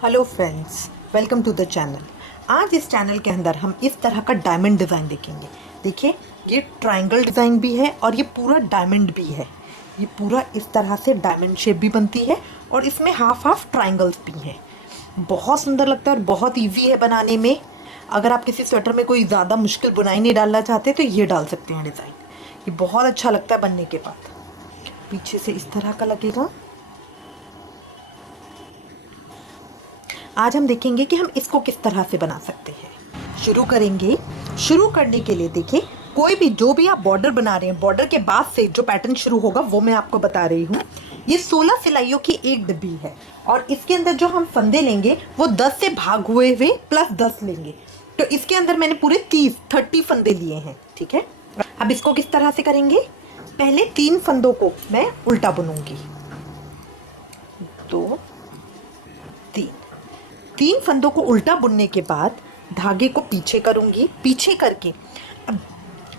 Hello friends, welcome to the channel. आज इस channel के अंदर हम इस तरह का डायमंड डिज़ाइन देखेंगे। देखिए, ये ट्रायंगल डिज़ाइन भी है और ये पूरा डायमंड भी है। ये पूरा इस तरह से डायमंड शेप भी बनती है और इसमें हाफ हाफ ट्रायंगल्स भी हैं। बहुत सुंदर लगता है और बहुत इजी है बनाने में। अगर आप किसी स्वेटर में कोई ज़्यादा मुश्किल बुनाई नहीं डालना चाहते तो ये डाल सकते हैं डिज़ाइन। ये बहुत अच्छा लगता है बनने के बाद। पीछे से इस तरह का लगेगा। आज हम देखेंगे कि हम इसको किस तरह से बना सकते हैं। शुरू करेंगे। शुरू करने के लिए देखिए, कोई भी जो भी आप बॉर्डर बना रहे हैं, बॉर्डर के बाद से जो पैटर्न शुरू होगा वो मैं आपको बता रही हूँ। ये 16 सिलाइयों की एक डब्बी है और इसके अंदर जो हम फंदे लेंगे वो 10 से भाग हुए हुए प्लस 10 लेंगे। तो इसके अंदर मैंने पूरे 30 फंदे लिए हैं। ठीक है, अब इसको किस तरह से करेंगे। पहले 3 फंदों को मैं उल्टा बुनूंगी। 2 3 फंदों को उल्टा बुनने के बाद धागे को पीछे करूंगी। पीछे करके अब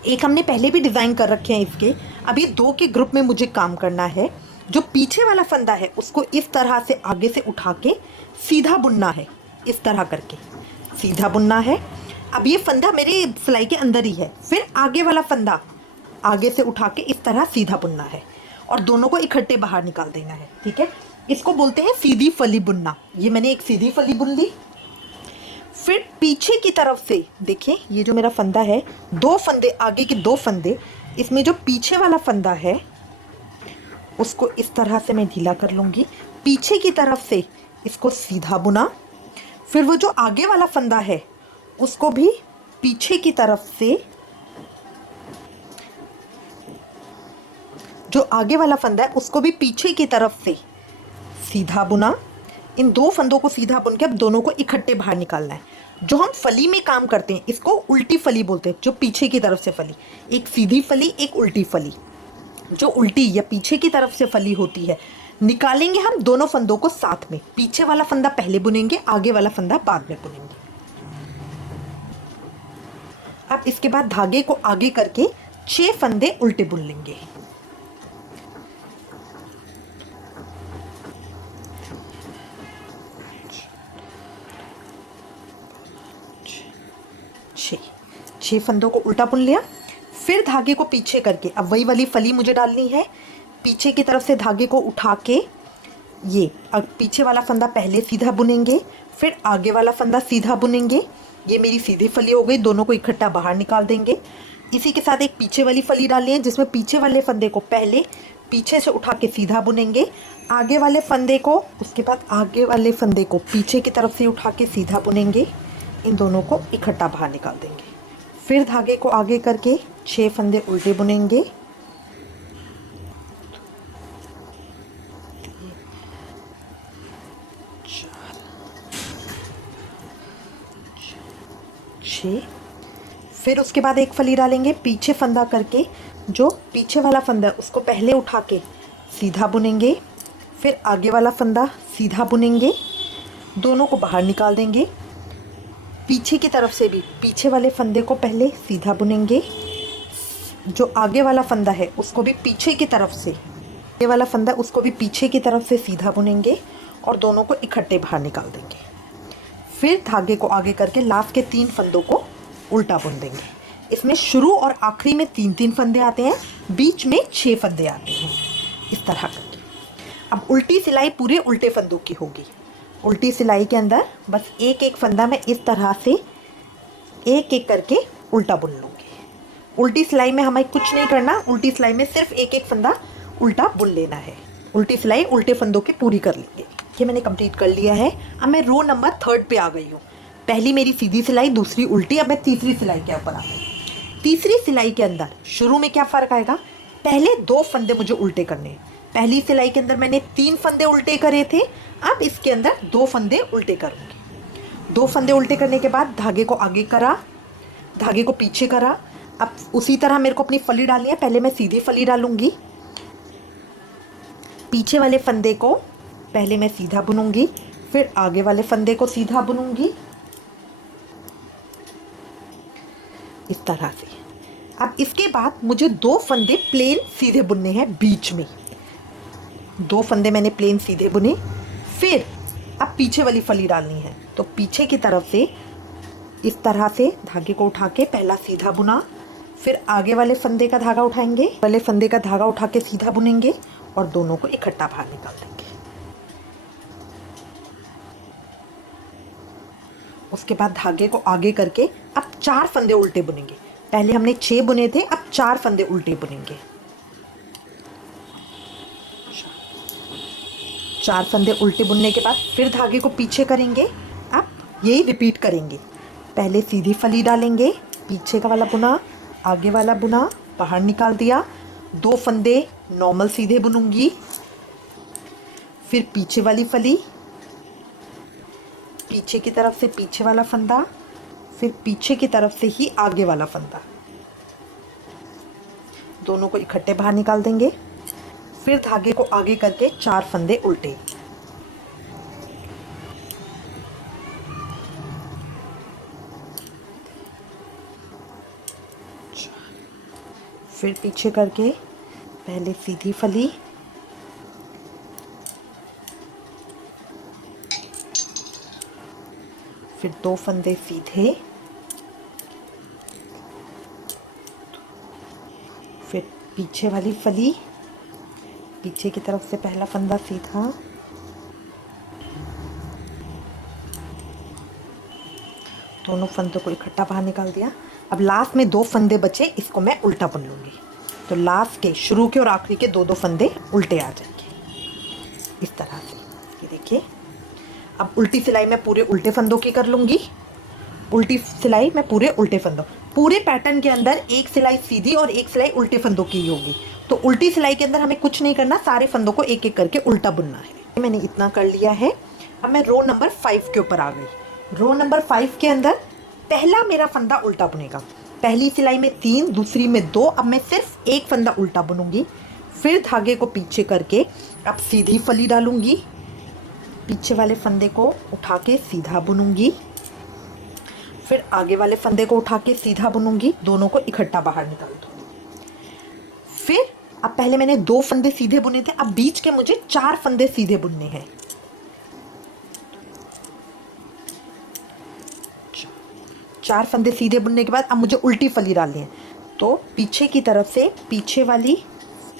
एक हमने पहले भी डिज़ाइन कर रखे हैं इसके। अब ये 2 के ग्रुप में मुझे काम करना है। जो पीछे वाला फंदा है उसको इस तरह से आगे से उठा के सीधा बुनना है। इस तरह करके सीधा बुनना है। अब ये फंदा मेरे सिलाई के अंदर ही है। फिर आगे वाला फंदा आगे से उठा के इस तरह सीधा बुनना है और दोनों को इकट्ठे बाहर निकाल देना है। ठीक है, इसको बोलते हैं सीधी फली बुनना। ये मैंने एक सीधी फली बुन ली। फिर पीछे की तरफ से देखिए, ये जो मेरा फंदा है, 2 फंदे आगे के 2 फंदे, इसमें जो पीछे वाला फंदा है उसको इस तरह से मैं ढीला कर लूँगी। पीछे की तरफ से इसको सीधा बुना। फिर वो जो आगे वाला फंदा है उसको भी पीछे की तरफ से, जो आगे वाला फंदा है उसको भी पीछे की तरफ से सीधा बुना। इन 2 फंदों को सीधा बुन के अब दोनों को इकट्ठे बाहर निकालना है। जो हम फली में काम करते हैं इसको उल्टी फली बोलते हैं। जो पीछे की तरफ से फली, एक सीधी फली एक उल्टी फली। जो उल्टी या पीछे की तरफ से फली होती है, निकालेंगे हम दोनों फंदों को साथ में। पीछे वाला फंदा पहले बुनेंगे, आगे वाला फंदा बाद में बुनेंगे। अब इसके बाद धागे को आगे करके 6 फंदे उल्टे बुन लेंगे। छह फंदों को उल्टा बुन लिया। फिर धागे को पीछे करके अब वही वाली फली मुझे डालनी है। पीछे की तरफ से धागे को उठा के ये अब पीछे वाला फंदा पहले सीधा बुनेंगे, फिर आगे वाला फंदा सीधा बुनेंगे। ये मेरी सीधी फली हो गई। दोनों को इकट्ठा बाहर निकाल देंगे। इसी के साथ एक पीछे वाली फली डालनी है जिसमें पीछे वाले फंदे को पहले पीछे से उठा के सीधा बुनेंगे। आगे वाले फंदे को, उसके बाद आगे वाले फंदे को पीछे की तरफ से उठा के सीधा बुनेंगे। इन दोनों को इकट्ठा बाहर निकाल देंगे। फिर धागे को आगे करके 6 फंदे उल्टे बुनेंगे। फिर उसके बाद एक फली डालेंगे पीछे फंदा करके। जो पीछे वाला फंदा है उसको पहले उठा के सीधा बुनेंगे। फिर आगे वाला फंदा सीधा बुनेंगे। दोनों को बाहर निकाल देंगे। पीछे की तरफ से भी पीछे वाले फंदे को पहले सीधा बुनेंगे। जो आगे वाला फंदा है उसको भी पीछे की तरफ से, ये वाला फंदा उसको भी पीछे की तरफ से सीधा बुनेंगे और दोनों को इकट्ठे बाहर निकाल देंगे। फिर धागे को आगे करके लास्ट के 3 फंदों को उल्टा बुन देंगे। इसमें शुरू और आखिरी में 3-3 फंदे आते हैं, बीच में 6 फंदे आते हैं। इस तरह करके अब उल्टी सिलाई पूरे उल्टे फंदों की होगी। उल्टी सिलाई के अंदर बस एक एक फंदा मैं इस तरह से एक एक करके उल्टा बुन लूँगी। उल्टी सिलाई में हमें कुछ नहीं करना। उल्टी सिलाई में सिर्फ एक एक फंदा उल्टा बुन लेना है। उल्टी सिलाई उल्टे फंदों की पूरी कर लेंगे। ये मैंने कंप्लीट कर लिया है। अब मैं रो नंबर 3 पे आ गई हूँ। पहली मेरी सीधी सिलाई, दूसरी उल्टी। अब मैं तीसरी सिलाई के ऊपर आ गई। तीसरी सिलाई के अंदर शुरू में क्या फ़र्क आएगा, पहले 2 फंदे मुझे उल्टे करने हैं। पहली सिलाई के अंदर मैंने 3 फंदे उल्टे करे थे। अब इसके अंदर 2 फंदे उल्टे करूँगी। 2 फंदे उल्टे करने के बाद धागे को आगे करा, धागे को पीछे करा। अब उसी तरह मेरे को अपनी फली डालनी है। पहले मैं सीधी फली डालूंगी। पीछे वाले फंदे को पहले मैं सीधा बुनूंगी, फिर आगे वाले फंदे को सीधा बुनूंगी इस तरह से। अब इसके बाद मुझे 2 फंदे प्लेन सीधे बुनने हैं बीच में। 2 फंदे मैंने प्लेन सीधे बुने। फिर अब पीछे वाली फली डालनी है। तो पीछे की तरफ से इस तरह से धागे को उठा के पहला सीधा बुना, फिर आगे वाले फंदे का धागा उठाएंगे, वाले फंदे का धागा उठा के सीधा बुनेंगे और दोनों को इकट्ठा बाहर निकाल देंगे। उसके बाद धागे को आगे करके अब 4 फंदे उल्टे बुनेंगे। पहले हमने 6 बुने थे, अब 4 फंदे उल्टे बुनेंगे। 4 फंदे उल्टे बुनने के बाद फिर धागे को पीछे करेंगे। अब यही रिपीट करेंगे। पहले सीधी फली डालेंगे, पीछे का वाला बुना, आगे वाला बुना, बाहर निकाल दिया, 2 फंदे नॉर्मल सीधे बुनूंगी, फिर पीछे वाली फली, पीछे की तरफ से पीछे वाला फंदा, फिर पीछे की तरफ से ही आगे वाला फंदा, दोनों को इकट्ठे बाहर निकाल देंगे। फिर धागे को आगे करके 4 फंदे उल्टे, फिर पीछे करके पहले सीधी फली, फिर 2 फंदे सीधे, फिर पीछे वाली फली, पीछे की तरफ से पहला फंदा सीधा, दोनों फंदों को इकट्ठा बाहर निकाल दिया। अब लास्ट में 2 फंदे बचे, इसको मैं उल्टा बुन लूँगी। तो लास्ट के, शुरू के और आखिरी के 2-2 फंदे उल्टे आ जाएंगे इस तरह से। ये देखिए, अब उल्टी सिलाई मैं पूरे उल्टे फंदों की कर लूँगी। उल्टी सिलाई मैं पूरे उल्टे फंदों, पूरे पैटर्न के अंदर एक सिलाई सीधी और एक सिलाई उल्टे फंदों की होगी। तो उल्टी सिलाई के अंदर हमें कुछ नहीं करना, सारे फंदों को एक एक करके उल्टा बुनना है। मैंने इतना कर लिया है। अब मैं रो नंबर 5 के ऊपर आ गई। रो नंबर 5 के अंदर पहला मेरा फंदा उल्टा बुनेगा। पहली सिलाई में 3, दूसरी में 2। अब मैं सिर्फ एक फंदा उल्टा बुनूंगी। फिर धागे को पीछे करके अब सीधी फली डालूंगी, पीछे वाले फंदे को उठा के सीधा बुनूंगी, फिर आगे वाले फंदे को उठा के सीधा बुनूंगी, दोनों को इकट्ठा बाहर निकाल दूंगी। फिर अब पहले मैंने 2 फंदे सीधे बुने थे, अब बीच के मुझे 4 फंदे सीधे बुनने हैं। 4 फंदे सीधे बुनने के बाद अब मुझे उल्टी फली डालनी है। तो पीछे की तरफ से पीछे वाली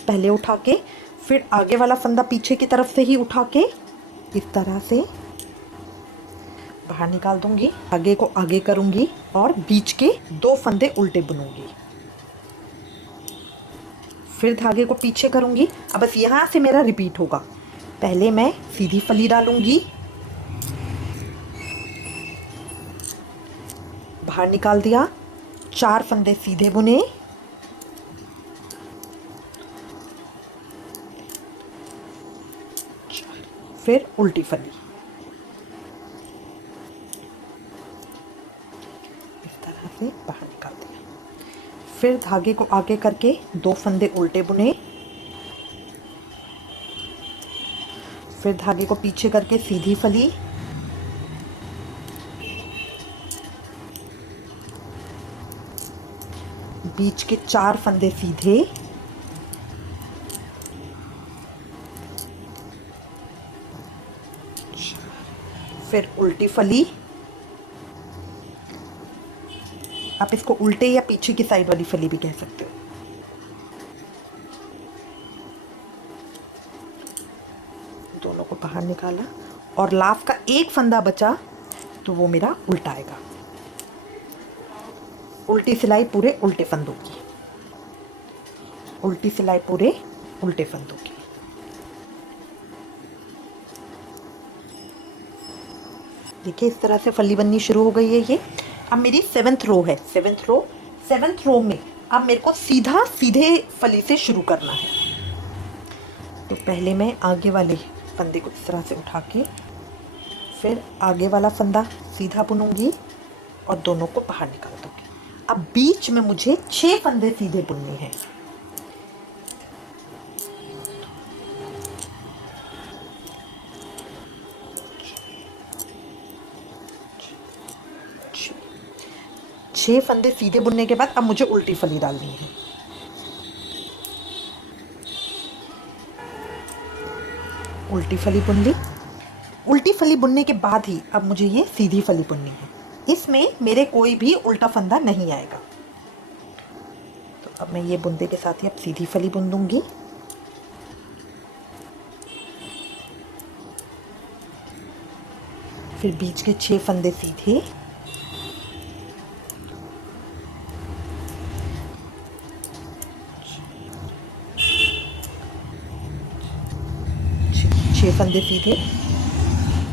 पहले उठा के, फिर आगे वाला फंदा पीछे की तरफ से ही उठा के इस तरह से बाहर निकाल दूंगी। आगे को आगे करूंगी और बीच के 2 फंदे उल्टे बुनूंगी, फिर धागे को पीछे करूंगी। अब बस यहाँ से मेरा रिपीट होगा। पहले मैं सीधी फली डालूंगी, बाहर निकाल दिया, 4 फंदे सीधे बुने, फिर उल्टी फली, इस तरह से बाहर निकाल दिया। फिर धागे को आगे करके 2 फंदे उल्टे बुने, फिर धागे को पीछे करके सीधी फली, बीच के 4 फंदे सीधे, फिर उल्टी फली। आप इसको उल्टे या पीछे की साइड वाली फली भी कह सकते हो। दोनों को बाहर निकाला और लास्ट का एक फंदा बचा, तो वो मेरा उल्टा आएगा। उल्टी सिलाई पूरे उल्टे फंदों की, उल्टी सिलाई पूरे उल्टे फंदों की। देखिए इस तरह से फली बननी शुरू हो गई है। ये अब मेरी 7th रो है। 7th रो में अब मेरे को सीधे फली से शुरू करना है। तो पहले मैं आगे वाले फंदे को इस तरह से उठा के, फिर आगे वाला फंदा सीधा बुनूंगी और दोनों को बाहर निकाल दूंगी। अब बीच में मुझे 6 फंदे सीधे बुनने हैं। छह फंदे सीधे बुनने के बाद अब मुझे उल्टी फली डालनी है। उल्टी फली बुन ली, उल्टी फली बुनने के बाद ही अब मुझे ये सीधी फली बुननी है। इसमें मेरे कोई भी उल्टा फंदा नहीं आएगा। तो अब मैं ये बुनदे के साथ ही अब सीधी फली बुन दूंगी। फिर बीच के 6 फंदे सीधे, छः फंदे सीधे,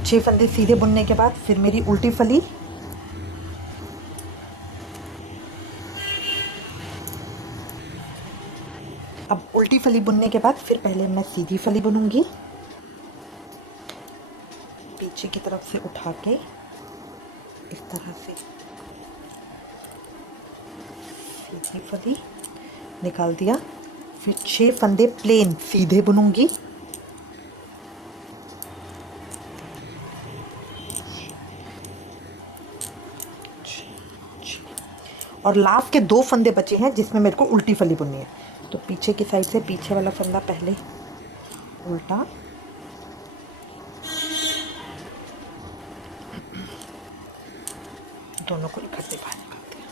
6 फंदे सीधे बुनने के बाद फिर मेरी उल्टी फली, अब उल्टी फली बुनने के बाद फिर पहले मैं सीधी फली बुनूंगी, पीछे की तरफ से उठा के इस तरह से सीधी फली निकाल दिया। फिर 6 फंदे प्लेन सीधे बुनूंगी, और लास्ट के 2 फंदे बचे हैं जिसमें मेरे को उल्टी फली बुननी है। तो पीछे की साइड से पीछे वाला फंदा पहले उल्टा, दोनों को इकट्ठे बाहर निकालते हैं।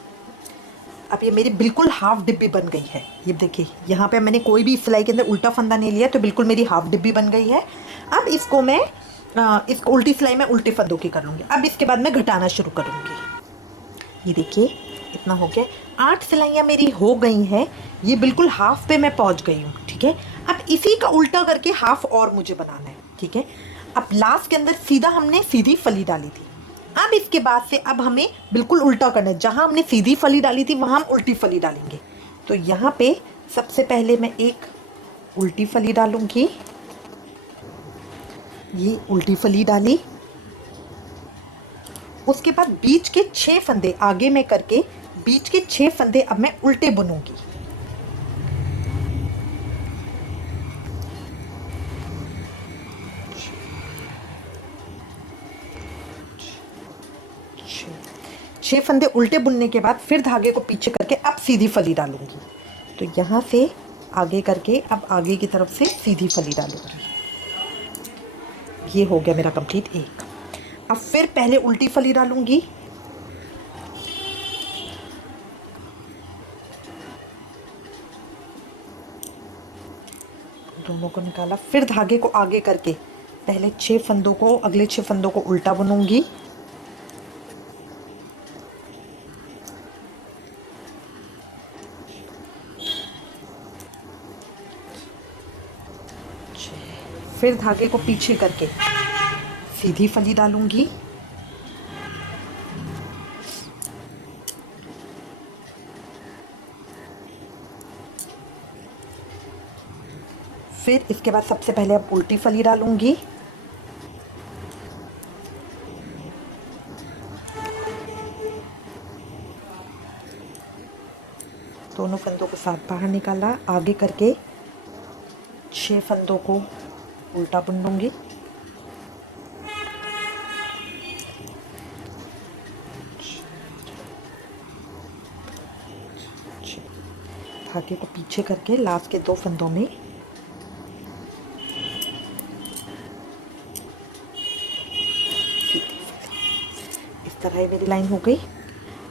अब ये मेरी बिल्कुल हाफ डिब्बी बन गई है। ये देखिए यहाँ पे मैंने कोई भी सिलाई के अंदर उल्टा फंदा नहीं लिया, तो बिल्कुल मेरी हाफ डिब्बी बन गई है। अब इसको मैं इसको उल्टी सिलाई मैं उल्टे फंदों की कर लूँगी। अब इसके बाद मैं घटाना शुरू करूँगी। ये देखिए इतना हो गया, 8 सिलाइयाँ मेरी हो गई हैं। ये बिल्कुल हाफ पे मैं पहुँच गई हूँ। ठीक है, अब इसी का उल्टा करके हाफ और मुझे बनाना है। ठीक है, अब लास्ट के अंदर सीधा हमने सीधी फली डाली थी। अब इसके बाद से अब हमें बिल्कुल उल्टा करना है। जहाँ हमने सीधी फली डाली थी वहाँ हम उल्टी फली डालेंगे। तो यहाँ पे सबसे पहले मैं एक उल्टी फली डालूंगी, ये उल्टी फली डाली। उसके बाद बीच के 6 फंदे आगे में करके बीच के 6 फंदे अब मैं उल्टे बुनूंगी। छः फंदे उल्टे बुनने के बाद फिर धागे को पीछे करके अब सीधी फली डालूंगी। तो यहाँ से आगे करके अब आगे की तरफ से सीधी फली डालूंगी। ये हो गया मेरा कंप्लीट एक। अब फिर पहले उल्टी फली डालूंगी, दोनों को निकाला। फिर धागे को आगे करके पहले 6 फंदों को, अगले 6 फंदों को उल्टा बुनूंगी। फिर धागे को पीछे करके सीधी फली डालूंगी। फिर इसके बाद सबसे पहले अब उल्टी फली डालूंगी। दोनों फंदों को साथ बाहर निकाला, आगे करके 6 फंदों को उल्टा बुन लूंगी। धागे को पीछे करके लास्ट के 2 फंदों में इस तरह ये मेरी लाइन हो गई।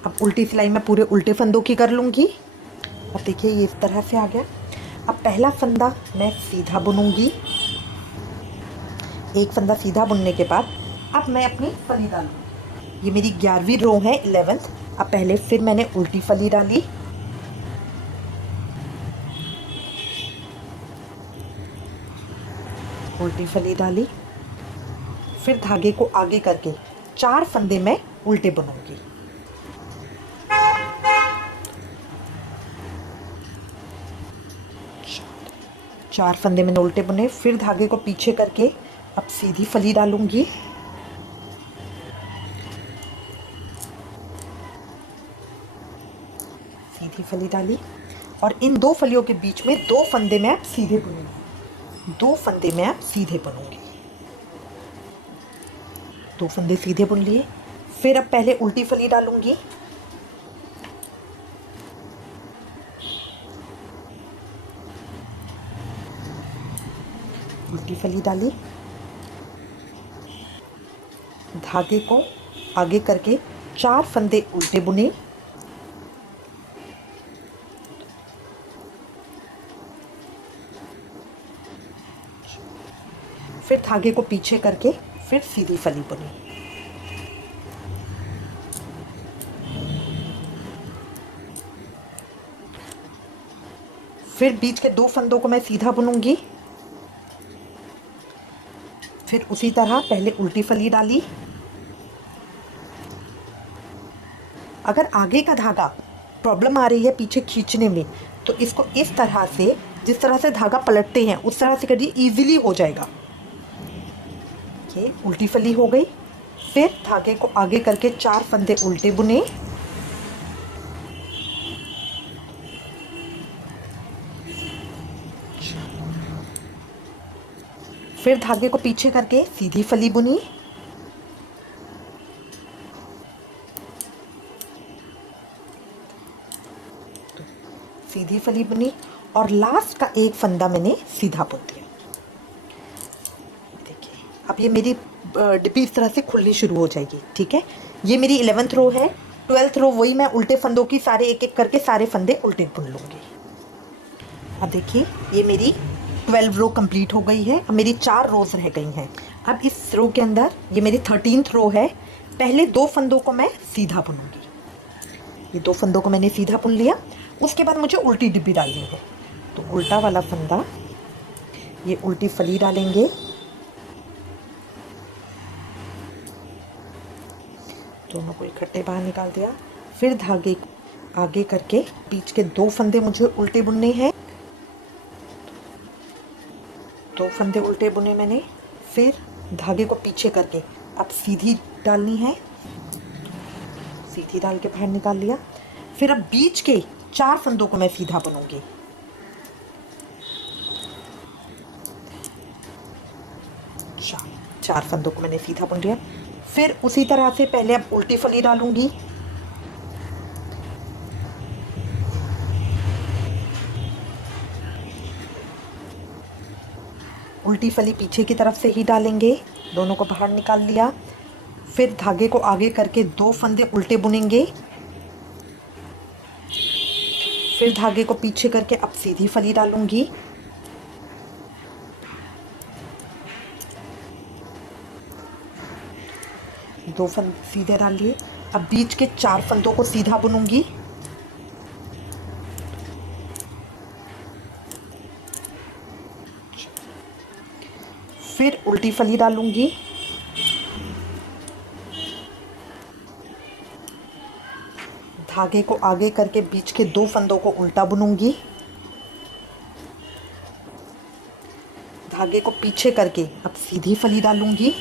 अब उल्टी सिलाई मैं पूरे उल्टे फंदों की कर लूंगी। अब देखिए ये इस तरह से आ गया। अब पहला फंदा मैं सीधा बुनूंगी। एक फंदा सीधा बुनने के बाद अब मैं अपनी फली डालूंगी। ये मेरी 11वीं रो है, 11th। अब पहले फिर मैंने उल्टी फली डाली, उल्टी फली डाली। फिर धागे को आगे करके 4 फंदे मैं उल्टे बुनूंगी। चार फंदे मैंने उल्टे बुने। फिर धागे को पीछे करके अब सीधी फली डालूंगी। सीधी फली डाली और इन 2 फलियों के बीच में 2 फंदे मैं सीधे बुनूंगी। 2 फंदे मैं सीधे बुनूंगी। 2 फंदे सीधे बुन लिए। फिर अब पहले उल्टी फली डालूंगी, उल्टी फली डाली। धागे को आगे करके 4 फंदे उल्टे बुने, फिर धागे को पीछे करके फिर सीधी फली बुनी। फिर बीच के 2 फंदों को मैं सीधा बुनूंगी। फिर उसी तरह पहले उल्टी फली डाली। अगर आगे का धागा प्रॉब्लम आ रही है पीछे खींचने में, तो इसको इस तरह से, जिस तरह से धागा पलटते हैं उस तरह से करिए, इजीली हो जाएगा। ये उल्टी फली हो गई। फिर धागे को आगे करके 4 फंदे उल्टे बुने, फिर धागे को पीछे करके सीधी फली बुनी, सीधी फली बुनी और लास्ट का एक फंदा मैंने सीधा बुन दिया। देखिए अब ये मेरी डिब्बी इस तरह से खुलनी शुरू हो जाएगी। ठीक है, ये मेरी 11th रो है। 12th रो वही मैं उल्टे फंदों की सारे एक एक करके सारे फंदे उल्टे बुन लूँगी। अब देखिए ये मेरी 12 रो कंप्लीट हो गई है। अब मेरी 4 रोज रह गई हैं। अब इस रो के अंदर ये मेरी 13th रो है। पहले 2 फंदों को मैं सीधा बुनूंगी। ये 2 फंदों को मैंने सीधा बुन लिया। उसके बाद मुझे उल्टी डिब्बी डालनी है, तो उल्टा वाला फंदा, ये उल्टी फली डालेंगे, दोनों को इकट्ठे बाहर निकाल दिया। फिर धागे को आगे करके बीच के 2 फंदे मुझे उल्टे बुनने हैं। 2 फंदे उल्टे बुने मैंने। फिर धागे को पीछे करके अब सीधी डालनी है, सीधी डाल के बाहर निकाल लिया। फिर अब बीच के 4 फंदों को मैं सीधा बुनूंगी। चार फंदों को मैंने सीधा बुन लिया। फिर उसी तरह से पहले अब उल्टी फली डालूंगी, उल्टी फली पीछे की तरफ से ही डालेंगे, दोनों को बाहर निकाल लिया। फिर धागे को आगे करके 2 फंदे उल्टे बुनेंगे, फिर धागे को पीछे करके अब सीधी फली डालूंगी, 2 फंदे सीधे डाल लिए। अब बीच के 4 फंदों को सीधा बुनूंगी, फिर उल्टी फली डालूंगी, धागे को आगे करके बीच के 2 फंदों को उल्टा बुनूंगी, धागे को पीछे करके अब सीधी फली डालूंगी,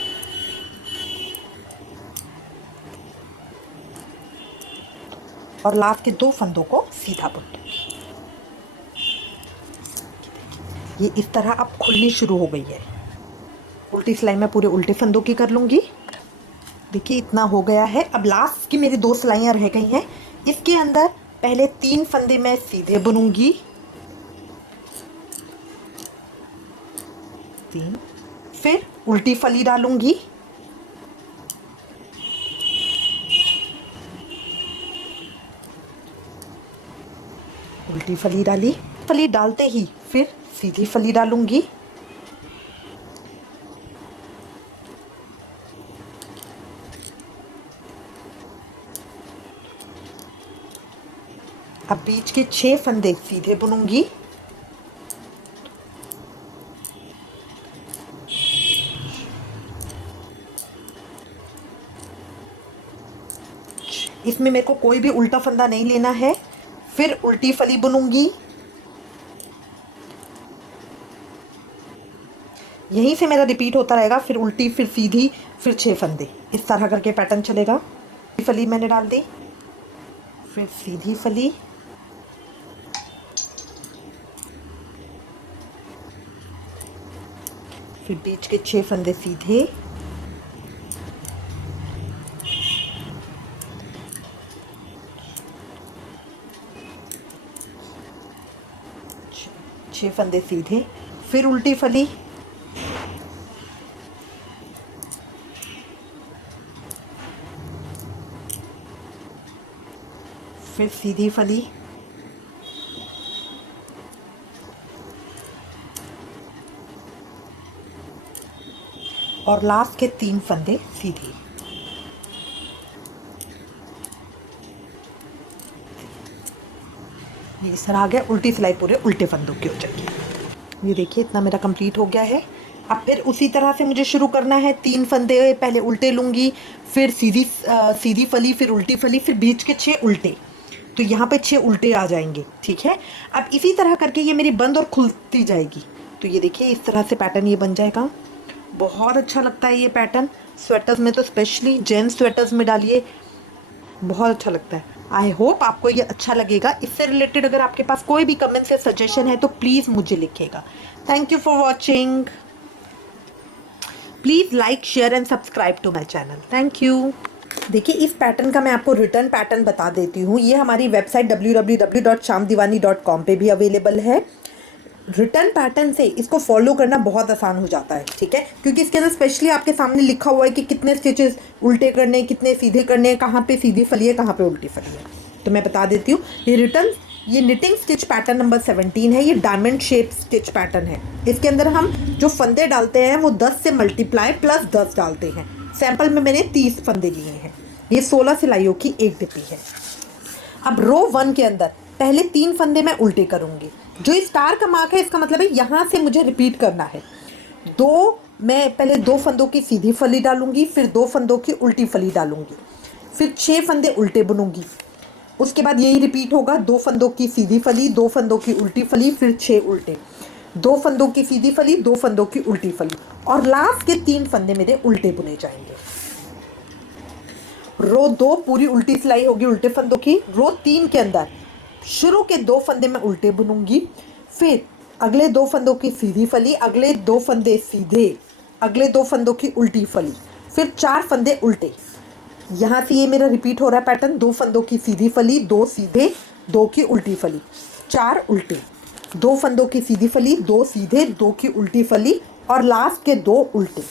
और लास्ट के 2 फंदों को सीधा बुन दूंगी। ये इस तरह अब खुलनी शुरू हो गई है। उल्टी सिलाई मैं पूरे उल्टे फंदों की कर लूँगी। देखिए इतना हो गया है। अब लास्ट की मेरी 2 सिलाइयाँ रह गई हैं। इसके अंदर पहले 3 फंदे मैं सीधे बुनूंगी, 3, फिर उल्टी फली डालूंगी, उल्टी फली डाली, फली डालते ही फिर सीधी फली डालूंगी, अब बीच के 6 फंदे सीधे बुनूंगी, इसमें मेरे को कोई भी उल्टा फंदा नहीं लेना है। फिर उल्टी फली बुनूंगी, यहीं से मेरा रिपीट होता रहेगा। फिर उल्टी, फिर सीधी, फिर 6 फंदे, इस तरह करके पैटर्न चलेगा। फली मैंने डाल दी, फिर सीधी फली, फिर बीच के 6 फंदे सीधे, छह फंदे सीधे, फिर उल्टी फली, फिर सीधी फली, और लास्ट के 3 फंदे सीधे। ये इस तरह आ गया। उल्टी सिलाई पूरे उल्टे फंदों की हो जाएगी। ये देखिए इतना मेरा कंप्लीट हो गया है। अब फिर उसी तरह से मुझे शुरू करना है। 3 फंदे पहले उल्टे लूँगी, फिर सीधी फली, फिर उल्टी फली, फिर बीच के 6 उल्टे। तो यहाँ पे 6 उल्टे आ जाएंगे, ठीक है। अब इसी तरह करके ये मेरी बंद और खुलती जाएगी। तो ये देखिए इस तरह से पैटर्न ये बन जाएगा। बहुत अच्छा लगता है ये पैटर्न। स्वेटर्स में तो स्पेशली जेंट्स स्वेटर्स में डालिए, बहुत अच्छा लगता है। आई होप आपको ये अच्छा लगेगा। इससे रिलेटेड अगर आपके पास कोई भी कमेंट या सजेशन है तो प्लीज़ मुझे लिखिएगा। Thank you for watching. Please like, share and subscribe to my channel. Thank you. देखिए इस पैटर्न का मैं आपको रिटर्न पैटर्न बता देती हूँ। ये हमारी वेबसाइट www.shamdivani.com पे भी अवेलेबल है। रिटर्न पैटर्न से इसको फॉलो करना बहुत आसान हो जाता है, ठीक है, क्योंकि इसके अंदर स्पेशली आपके सामने लिखा हुआ है कि कितने स्टिचेस उल्टे करने, कितने सीधे करने, कहाँ पे सीधी फली है, कहाँ पे उल्टी फली है। तो मैं बता देती हूँ। ये निटिंग स्टिच पैटर्न नंबर 17 है। ये डायमंड शेप स्टिच पैटर्न है। इसके अंदर हम जो फंदे डालते हैं वो 10 से मल्टीप्लाई प्लस 10 डालते हैं। सैंपल में मैंने 30 फंदे लिए हैं। ये 16 सिलाइयों की एक डिब्बी है। अब रो 1 के अंदर पहले 3 फंदे मैं उल्टे करूँगी। जो स्टार का मार्क है इसका मतलब है यहाँ से मुझे रिपीट करना है। मैं पहले 2 फंदों की सीधी फली डालूंगी, फिर 2 फंदों की उल्टी फली डालूंगी, फिर 6 फंदे उल्टे बुनूंगी। उसके बाद यही रिपीट होगा। 2 फंदों की सीधी फली, 2 फंदों की उल्टी फली, फिर 6 उल्टे, 2 फंदों की सीधी फली, 2 फंदों की उल्टी फली, और लास्ट के 3 फंदे मेरे उल्टे बुने जाएंगे। रो 2 पूरी उल्टी सिलाई होगी उल्टे फंदों की। रो 3 के अंदर शुरू के 2 फंदे मैं उल्टे बुनूंगी, फिर अगले 2 फंदों की सीधी फली, अगले 2 फंदे सीधे, अगले 2 फंदों की उल्टी फली, फिर 4 फंदे उल्टे। यहाँ से ये मेरा रिपीट हो रहा है पैटर्न। 2 फंदों की सीधी फली, 2 सीधे, 2 की उल्टी फली, 4 उल्टे, 2 फंदों की सीधी फली, 2 सीधे, 2 की उल्टी फली, और लास्ट के 2 उल्टे।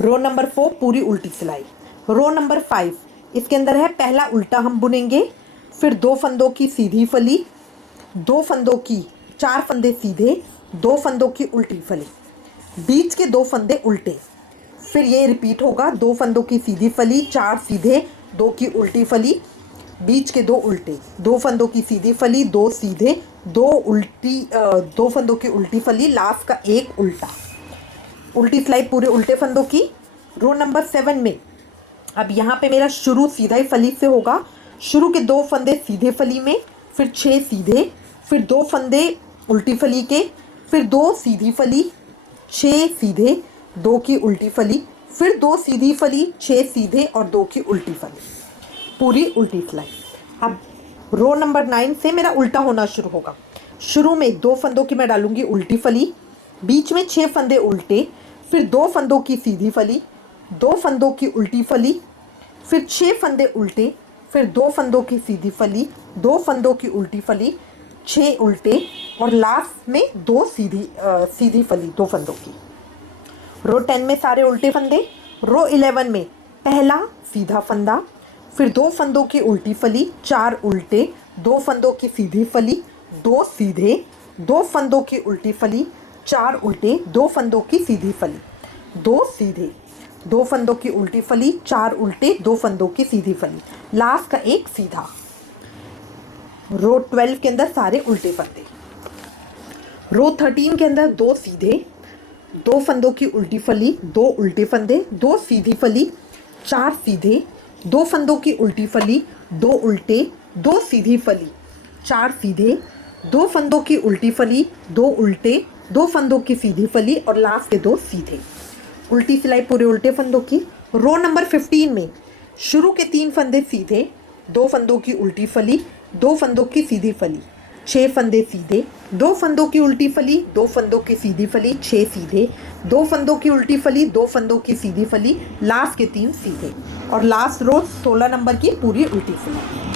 रो नंबर 4 पूरी उल्टी सिलाई। रो नंबर 5 इसके अंदर है पहला उल्टा हम बुनेंगे, फिर 2 फंदों की सीधी फली, 2 फंदों की 4 फंदे सीधे, 2 फंदों की उल्टी फली, बीच के 2 फंदे उल्टे। फिर ये रिपीट होगा। 2 फंदों की सीधी फली, 4 सीधे, 2 की उल्टी फली, बीच के 2 उल्टे, 2 फंदों की सीधी फली, 2 सीधे, 2 फंदों की उल्टी फली, लास्ट का 1 उल्टा। उल्टी सिलाई पूरे उल्टे फंदों की। रो नंबर 7 में अब यहाँ पे मेरा शुरू सीधा ही फली से होगा। शुरू के 2 फंदे सीधे फली में, फिर 6 सीधे, फिर 2 फंदे उल्टी फली के, फिर 2 सीधी फली, 6 सीधे, 2 की उल्टी फली, फिर 2 सीधी फली, 6 सीधे और 2 की उल्टी फली, पूरी उल्टी सिलाई। अब रो नंबर 9 से मेरा उल्टा होना शुरू होगा। शुरू में 2 फंदों की मैं डालूंगी उल्टी फली, बीच में 6 फंदे उल्टे, फिर 2 फंदों की सीधी फली, 2 फंदों की उल्टी फली, फिर 6 फंदे उल्टे, फिर 2 फंदों की सीधी फली, 2 फंदों की उल्टी फली, 6 उल्टे, और लास्ट में 2 सीधी फली 2 फंदों की। रो 10 में सारे उल्टे फंदे। रो 11 में पहला सीधा फंदा, फिर 2 फंदों की उल्टी फली, 4 उल्टे, 2 फंदों की सीधी फली, 2 सीधे, 2 फंदों की उल्टी फली, 4 उल्टे, 2 फंदों की सीधी फली, 2 सीधे, 2 फंदों की उल्टी फली, 4 उल्टे, 2 फंदों की सीधी फली, लास्ट का 1 सीधा। रो 12 के अंदर सारे उल्टे फंदे। रो 13 के अंदर 2 सीधे, 2 फंदों की उल्टी फली, 2 उल्टे फंदे, 2 सीधी फली, 4 सीधे, 2 फंदों की उल्टी फली, 2 उल्टे, 2 सीधी फली, 4 सीधे, 2 फंदों की उल्टी फली, 2 उल्टे, 2 फंदों की सीधी फली, और लास्ट के 2 सीधे। उल्टी सिलाई पूरे उल्टे फंदों की। रो नंबर 15 में शुरू के 3 फंदे सीधे, 2 फंदों की उल्टी फली, 2 फंदों की सीधी फली, 6 फंदे सीधे, 2 फंदों की उल्टी फली, 2 फंदों की सीधी फली, 6 सीधे, 2 फंदों की उल्टी फली, 2 फंदों की सीधी फली, लास्ट के 3 सीधे, और लास्ट रो 16 नंबर की पूरी उल्टी सिलाई।